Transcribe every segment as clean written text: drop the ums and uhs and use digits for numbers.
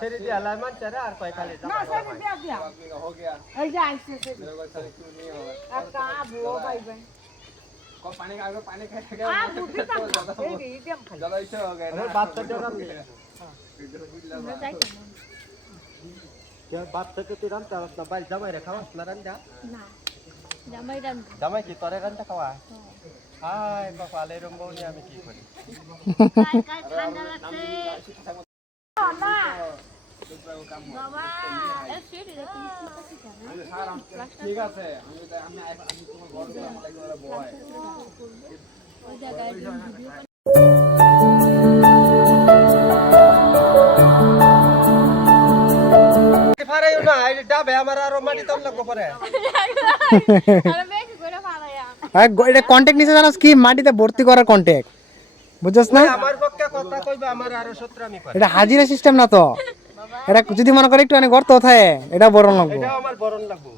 সেরে দিয়া লাইমান চারে আর কয় খালি না সেরে দিয়া দিয়া हो गया এই যে আইছে मेरे को सर क्यों नहीं होगा একটা ভুয়ো ভাই ভাই को पानी का पानी खा के आ বুদ্ধি তা এই ইডিয়াম খালি ज्यादा इच्छा हो गया ना बात तो डरम नहीं আমরা যাই क्या बात तो तू रांता अपना बाल जमाई रे खावा ना रांता না জামাই রান জামাই কি তোরে রান্তা খাওয়া হাই কপালে রম্বনি আমি কি করি কাই ঠান্ডা লাগছে না বাবা এ সিঁড়ি রে তুমি কি করছিস না ঠিক আছে আমি তোমার ঘর থেকে বয় ওই জায়গায় ভিডিও ফারাইও না এই ডাবে আমার আর মাটি তল লাগবো পরে আরে বেশি করে ফালায়া এটা কন্টাক্ট নিছে জানাস কি মাটিতে ভর্তি করার কন্টাক্ট বুঝছস না আমার পক্ষে কথা কইবা আমার আর সত্র আমি করি এটা হাজিরা সিস্টেম না তো এটা যদি মনে করে একটু অনেক গর্ত থাকে এটা বড় লাগবে এটা আমার বরণ লাগবো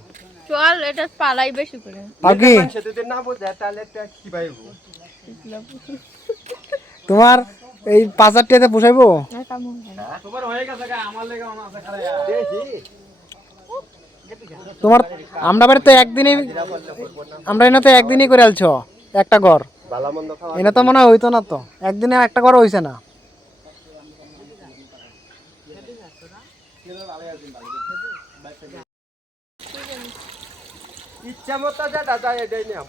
চল এটা পালাই বেশি করে আর কি সে যদি না বুঝে তাহলে একটা কি পাইবো তোমার এই 5000 টাকাতে পোষাইবো তোমার হয়ে গেছে আমার লাগা আমার আছে খালি দেখি তোমার আমরা বাড়িতে একদিনই আমরা এনে তো একদিনই করে আলছো একটা ঘর ভালো মন্দ খাওয়া এনে তো মনে হয় হইতো না তো একদিনে একটা ঘর হইছে না ইচ্ছা মতো যেটা যায় এটাই নিয়ম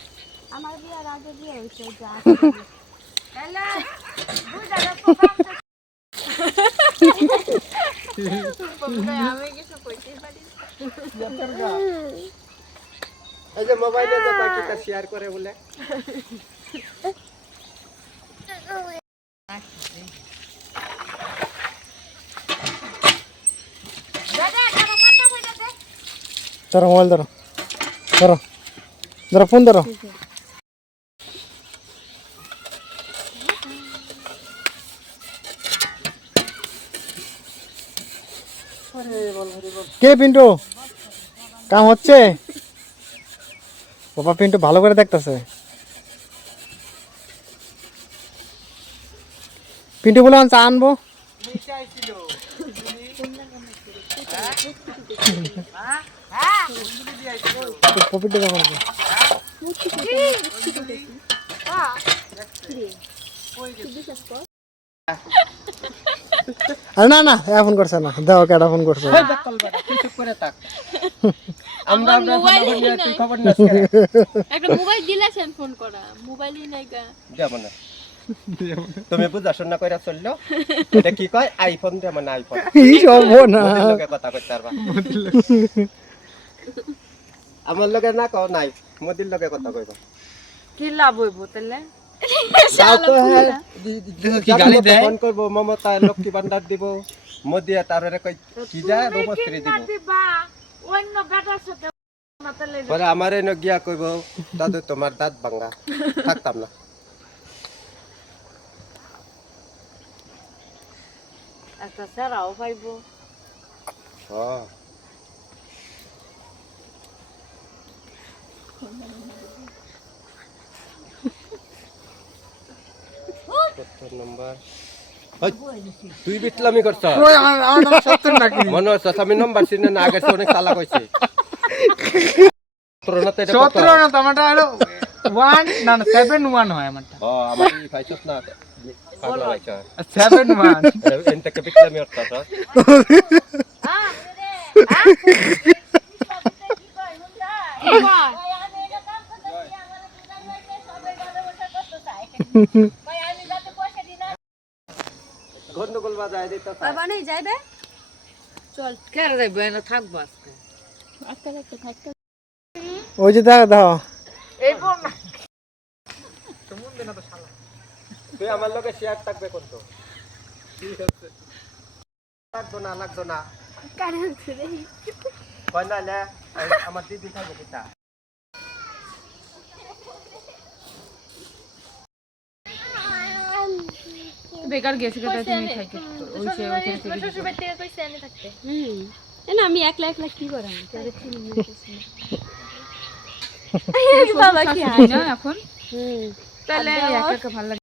আমার বিয়ার আগে বিয়ে হইছে যা এলা বুঝাটা প্রোগ্রাম আমি কিছু কইতে পারি এই যে মোবাইলে যে পাকিটা শেয়ার করে বলে ধরো মোবাইল ধরো ধরো ধরো ফোন ধরো কে পিন্টু কাম হচ্ছে বাবা পিন্টু ভালো করে দেখতেছে পিন্টু বলে চা আনবো পপিটা কখন আরে না না ফোন করছে না দাও কেডা ফোন করছে আমরা মোবাইল নিয়ে তুই খবর নাস করে একটা মোবাইল দিলাছেন ফোন করা মোবাইলই নাই গা যাব না তুমি বুঝাছ না কইরা চললো এটা কি কয় আইফোন দে মানে আইফোন কি সব না মোদির লগে কথা কইতে পারবা আমার লগে না কও নাই মোদির লগে কথা কইবা কি লাভ হইব তাহলে যাও তো হ্যাঁ কি গালি দেয় ফোন করব মমতা লক্ষ্মী ভান্ডার দিব মোদি তাররে কই কি যায় রূপশ্রী দিব দিবা অন্য বেটার সাথে মাতালে পরে আমারে ন গিয়া কইব দাদু তোমার দাঁত ভাঙা থাকতাম না একটা সারাও পাইবো হ্যাঁ তুই বিটলামি করছ মনে হচ্ছে আমি নম্বর চিনে না আগে অনেক চালা কইছি 17 না তোমারটা হলো 1 না 71 হয় আমারটা ও আমার এই পাইছস না পাগলা পাইছ 71 এন থেকে বিটলামি করছস গন্ডগোল বাজায় দিতে বাবানি যাইবে চল কেন যাইবে না থাকবো আজকে আজকে থাকতে ওই যে দাও এই বল না তুই আমার লগে শেয়ার থাকবে কোন তো ঠিক আছে লাগতো না কারে রে কই না না আমার দিদি থাকবে কিটা বেকার গেছে কেটে তুমি থাকি ওই সে ওই থেকে শ্বশুরবাড়ি থেকে কইছে এনে থাকতে না আমি একলা একলা কি করাম তোরে চিনি না বাবা কি হয় না এখন তাহলে একা একা ভালো